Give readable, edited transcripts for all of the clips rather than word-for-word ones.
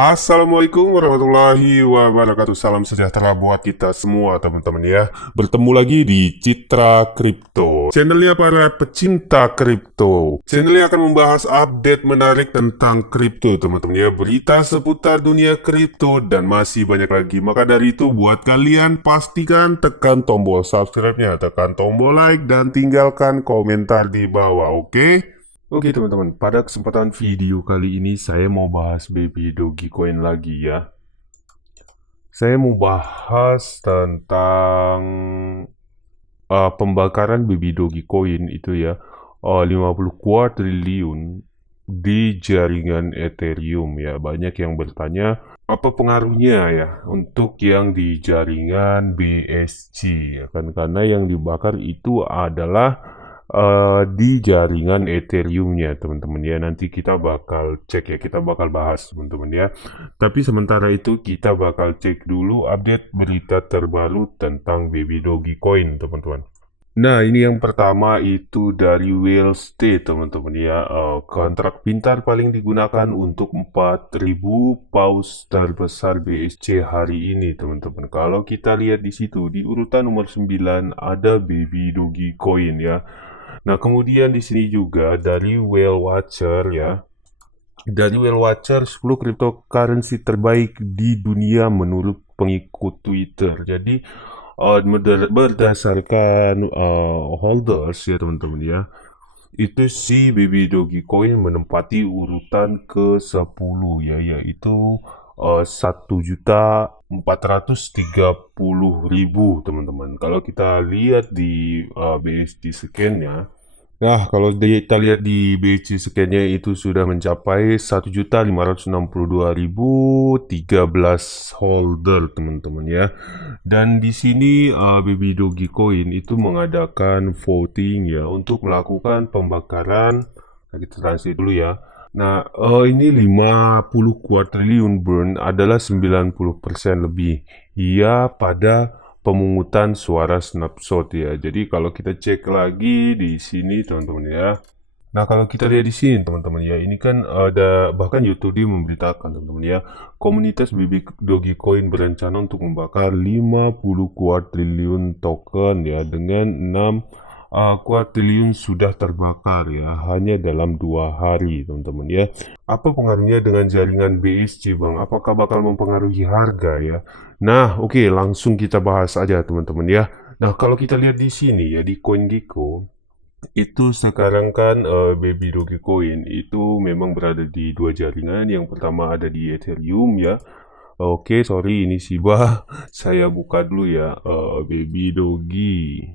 Assalamualaikum warahmatullahi wabarakatuh. Salam sejahtera buat kita semua teman-teman ya. Bertemu lagi di Citra Kripto, channelnya para pecinta kripto. Channelnya akan membahas update menarik tentang kripto teman-teman ya. Berita seputar dunia kripto dan masih banyak lagi. Maka dari itu buat kalian pastikan tekan tombol subscribe-nya, tekan tombol like dan tinggalkan komentar di bawah, oke? Oke teman-teman, pada kesempatan video kali ini saya mau bahas Baby Dogecoin lagi ya. Saya mau bahas tentang pembakaran Baby Dogecoin itu ya, 50 kuadriliun di jaringan Ethereum ya. Banyak yang bertanya apa pengaruhnya ya untuk yang di jaringan BSC ya kan, karena yang dibakar itu adalah di jaringan Ethereum-nya teman-teman ya. Nanti kita bakal cek ya, kita bakal bahas teman-teman ya. Tapi sementara itu kita bakal cek dulu update berita terbaru tentang Baby Dogecoin teman-teman. Nah, ini yang pertama itu dari Whale teman-teman ya. Kontrak pintar paling digunakan untuk 4.000 paus terbesar BSC hari ini teman-teman. Kalau kita lihat di situ di urutan nomor 9 ada Baby Dogecoin ya. Nah, kemudian di sini juga dari Whale Watcher ya. Dari Whale Watcher 10 cryptocurrency terbaik di dunia menurut pengikut Twitter. Jadi berdasarkan holders ya teman-teman ya. Itu si Baby Dogecoin menempati urutan ke-10 ya, yaitu 1.430.000 teman-teman. Kalau kita lihat di BSD scan-nya, nah kalau kita lihat di BSD scan-nya itu sudah mencapai 1.562.013 holder teman-teman ya. Dan di sini Baby Dogecoin itu mengadakan voting ya untuk melakukan pembakaran. Nah, kita translate dulu ya. Nah, ini 50 kuadriliun burn adalah 90% lebih. Ya, pada pemungutan suara snapshot ya. Jadi kalau kita cek lagi di sini teman-teman ya. Nah, kalau kita lihat di sini teman-teman ya, ini kan ada bahkan YouTube memberitakan teman-teman ya, komunitas Baby Dogecoin berencana untuk membakar 50 kuadriliun token ya, dengan 6 kuadriliun sudah terbakar ya hanya dalam 2 hari teman-teman ya. Apa pengaruhnya dengan jaringan BSC Bang? Apakah bakal mempengaruhi harga ya? Nah, oke, langsung kita bahas aja teman-teman ya. Nah, kalau kita lihat di sini ya di CoinGecko itu sekarang kan Baby Dogecoin itu memang berada di dua jaringan. Yang pertama ada di Ethereum ya. Oke, sorry ini Shiba. Saya buka dulu ya Baby Dogi.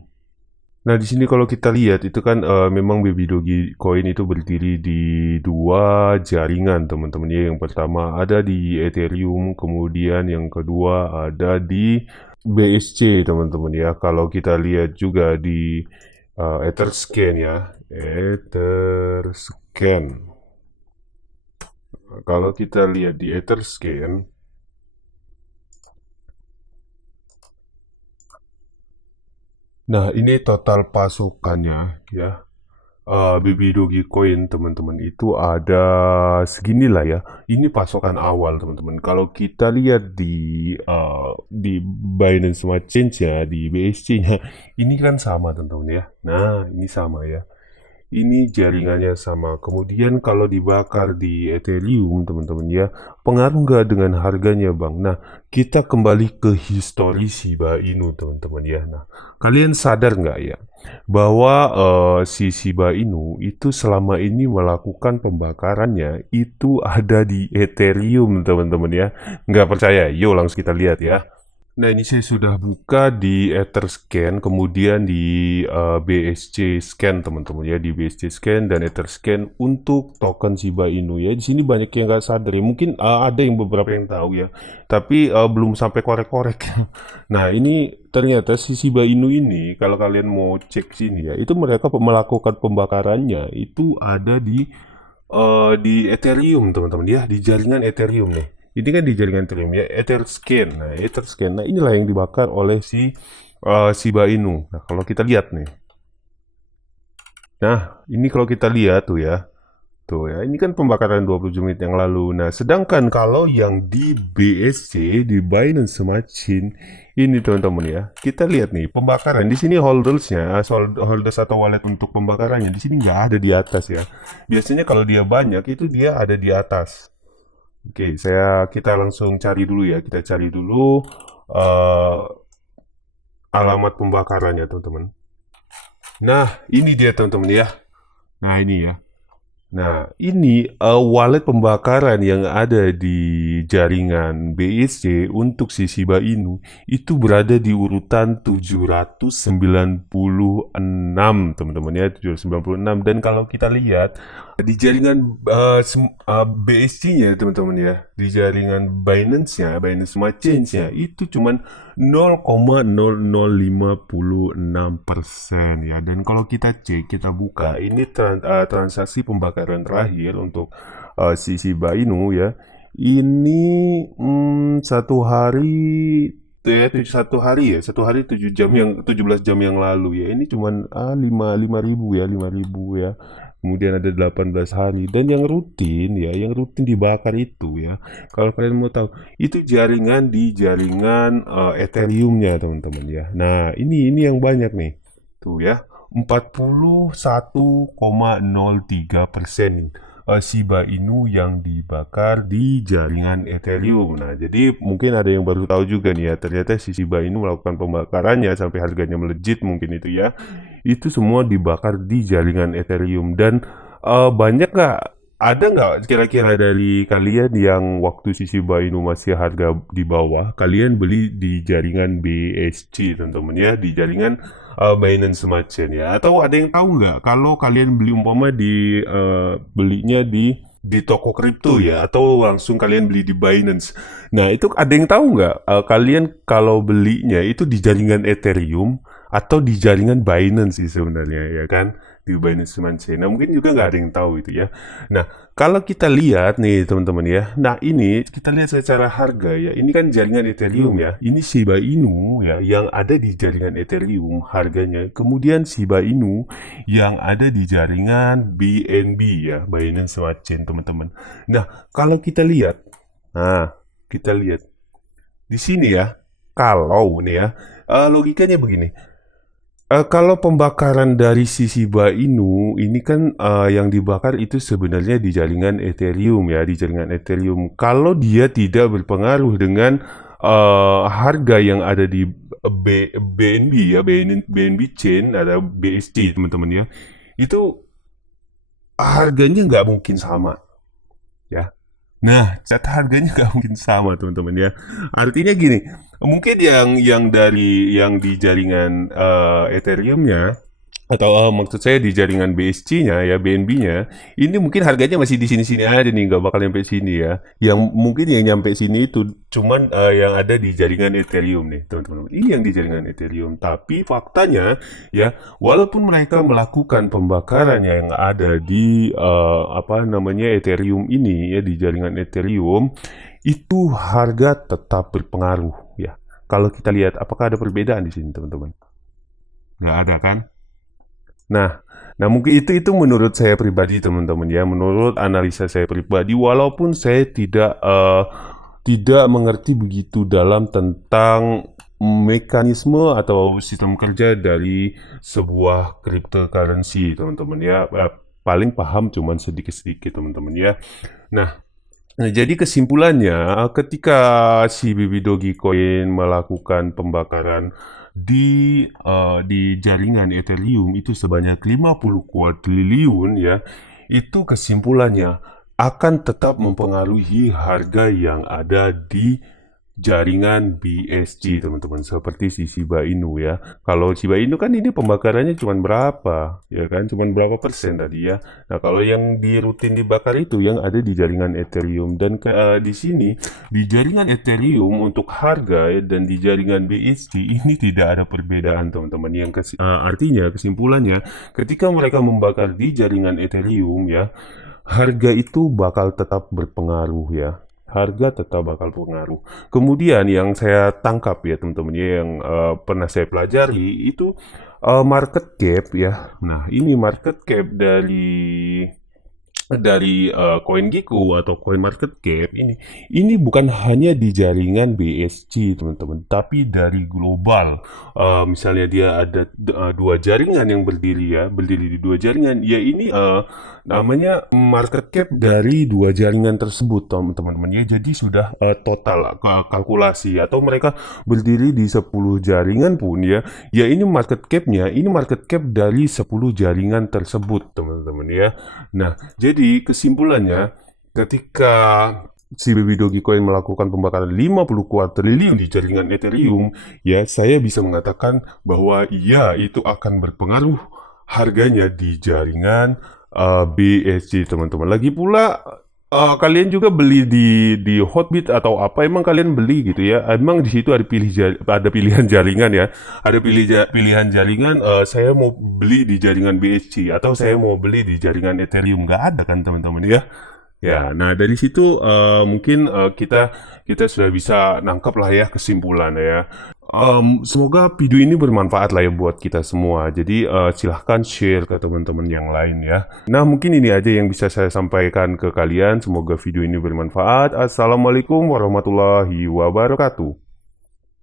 Nah, di sini kalau kita lihat itu kan memang Baby Dogecoin itu berdiri di dua jaringan teman-teman ya. Yang pertama ada di Ethereum, kemudian yang kedua ada di BSC teman-teman ya. Kalau kita lihat juga di Etherscan ya, Etherscan. Kalau kita lihat di Etherscan, nah ini total pasukannya ya. Baby Dogecoin teman-teman itu ada seginilah ya. Ini pasokan awal teman-teman. Kalau kita lihat di Binance Smart Change-nya, di BSC-nya, ini kan sama teman-teman ya. Nah, ini sama ya. Ini jaringannya sama. Kemudian kalau dibakar di Ethereum teman-teman ya, pengaruh nggak dengan harganya Bang? Nah, kita kembali ke histori Shiba Inu teman-teman ya. Nah, kalian sadar nggak ya bahwa si Shiba Inu itu selama ini melakukan pembakarannya itu ada di Ethereum teman-teman ya. Nggak percaya? Yuk langsung kita lihat ya. Nah, ini saya sudah buka di Etherscan, kemudian di BSC Scan teman-teman ya, di BSC Scan dan Etherscan untuk token Shiba Inu ya. Di sini banyak yang nggak sadar ya, mungkin ada yang beberapa yang tahu ya, tapi belum sampai korek-korek. Nah, ini ternyata si Shiba Inu ini, kalau kalian mau cek sini ya, itu mereka melakukan pembakarannya itu ada di Ethereum teman-teman ya, di jaringan Ethereum nih. Ini kan di jaringan Ethereum ya, Etherscan. Nah, Etherscan. Nah, inilah yang dibakar oleh si Shiba Inu. Nah, kalau kita lihat nih. Nah, ini kalau kita lihat tuh ya. Tuh ya, ini kan pembakaran 20 menit yang lalu. Nah, sedangkan kalau yang di BSC, di Binance Smart Chain, ini teman-teman ya, kita lihat nih pembakaran di sini holdersnya, holders atau wallet untuk pembakarannya di sini nggak ada di atas ya. Biasanya kalau dia banyak itu dia ada di atas. Oke, kita langsung cari dulu ya. Kita cari dulu eh, alamat pembakarannya teman-teman. Nah, ini dia teman-teman ya. Nah, ini ya. Nah, ini wallet pembakaran yang ada di jaringan BSC untuk si Shiba Inu itu berada di urutan 796, teman-teman ya, 796. Dan kalau kita lihat di jaringan BSC-nya, teman-teman ya, di jaringan Binance-nya, Binance Smart Chain-nya itu cuman 0,0056% ya. Dan kalau kita cek, kita buka, ini transaksi pembakaran terakhir untuk si Shiba Inu ya. Ini satu hari ya, satu hari 17 jam yang lalu ya. Ini cuman lima ribu ya. Kemudian ada 18 hari dan yang rutin ya, yang rutin dibakar itu ya. Kalau kalian mau tahu, itu jaringan Ethereum-nya teman-teman ya. Nah, ini yang banyak nih. Tuh ya, 41,03% Shiba Inu yang dibakar di jaringan Ethereum. Nah, jadi mungkin ada yang baru tahu juga nih ya, ternyata si Shiba Inu melakukan pembakarannya sampai harganya melejit mungkin itu ya. Itu semua dibakar di jaringan Ethereum. Dan banyak nggak, ada nggak kira-kira dari kalian yang waktu si Shiba Inu masih harga di bawah, kalian beli di jaringan BSC teman-teman ya, di jaringan Binance Smart Chain ya? Atau ada yang tahu nggak kalau kalian beli umpama belinya di toko kripto ya, atau langsung kalian beli di Binance? Nah, itu ada yang tahu nggak kalian kalau belinya itu di jaringan Ethereum atau di jaringan Binance sih sebenarnya ya kan, di Binance Smart Chain. Nah, mungkin juga nggak ada yang tahu itu ya. Nah, kalau kita lihat nih teman-teman ya, nah ini kita lihat secara harga ya, ini kan jaringan Ethereum ya, ini Shiba Inu ya yang ada di jaringan Ethereum harganya, kemudian Shiba Inu yang ada di jaringan BNB ya, Binance Smart Chain teman-teman. Nah, kalau kita lihat, nah kita lihat di sini ya, kalau nih ya, logikanya begini. Kalau pembakaran dari si Shiba Inu ini kan yang dibakar itu sebenarnya di jaringan Ethereum ya, di jaringan Ethereum. Kalau dia tidak berpengaruh dengan harga yang ada di BNB ya, BNB Chain, ada BSC teman-teman ya, itu harganya nggak mungkin sama ya. Nah, cat harganya nggak mungkin sama teman-teman ya. Artinya gini, mungkin yang di jaringan Ethereum-nya, atau maksud saya di jaringan BSC-nya ya, BNB-nya, ini mungkin harganya masih di sini-sini aja nih, nggak bakal nyampe sini ya. Yang mungkin yang nyampe sini itu cuman yang ada di jaringan Ethereum nih, teman-teman. Ini yang di jaringan Ethereum. Tapi faktanya ya, walaupun mereka melakukan pembakarannya yang ada di apa namanya Ethereum ini ya, di jaringan Ethereum, itu harga tetap berpengaruh ya. Kalau kita lihat, apakah ada perbedaan di sini teman-teman? Nggak ada kan? Nah, mungkin itu menurut saya pribadi teman-teman ya, menurut analisa saya pribadi, walaupun saya tidak mengerti begitu dalam tentang mekanisme atau sistem kerja dari sebuah cryptocurrency teman-teman ya. Paling paham cuman sedikit-sedikit teman-teman ya. Nah, jadi kesimpulannya, ketika si Bibi Dogecoin melakukan pembakaran di jaringan Ethereum itu sebanyak 50 kuadriliun ya, itu kesimpulannya akan tetap mempengaruhi harga yang ada di jaringan BSC teman-teman, seperti si Shiba Inu ya. Kalau Shiba Inu kan ini pembakarannya cuma berapa ya kan, cuma berapa persen tadi ya. Nah, kalau yang di rutin dibakar itu yang ada di jaringan Ethereum. Dan di sini di jaringan Ethereum untuk harga ya, dan di jaringan BSC ini tidak ada perbedaan teman-teman. Artinya kesimpulannya, ketika mereka membakar di jaringan Ethereum ya, harga itu bakal tetap berpengaruh ya, harga tetap bakal pengaruh. Kemudian yang saya tangkap ya teman-teman ya, yang pernah saya pelajari itu market cap ya. Nah, ini market cap dari dari CoinGecko atau CoinMarketCap ini bukan hanya di jaringan BSC teman-teman, tapi dari global. Misalnya dia ada dua jaringan yang berdiri di dua jaringan, ya ini namanya market cap dari dua jaringan tersebut teman-teman ya. Jadi sudah total kalkulasi atau mereka berdiri di 10 jaringan pun ya ini market cap-nya, ini market cap dari 10 jaringan tersebut teman-teman ya. Nah, jadi kesimpulannya ketika si Baby Dogecoin melakukan pembakaran 50 kuadriliun di jaringan Ethereum, ya saya bisa mengatakan bahwa ya itu akan berpengaruh harganya di jaringan BSC teman-teman. Lagi pula kalian juga beli di Hotbit atau apa, emang kalian beli gitu ya? Emang di situ ada pilihan jaringan ya? Ada pilihan jaringan, saya mau beli di jaringan BSC atau saya mau beli di jaringan Ethereum, nggak ada kan teman-teman ya? Ya, nah dari situ mungkin kita sudah bisa nangkap lah ya kesimpulan ya. Semoga video ini bermanfaat lah ya buat kita semua. Jadi silahkan share ke teman-teman yang lain ya. Nah mungkin ini aja yang bisa saya sampaikan ke kalian. Semoga video ini bermanfaat. Assalamualaikum warahmatullahi wabarakatuh.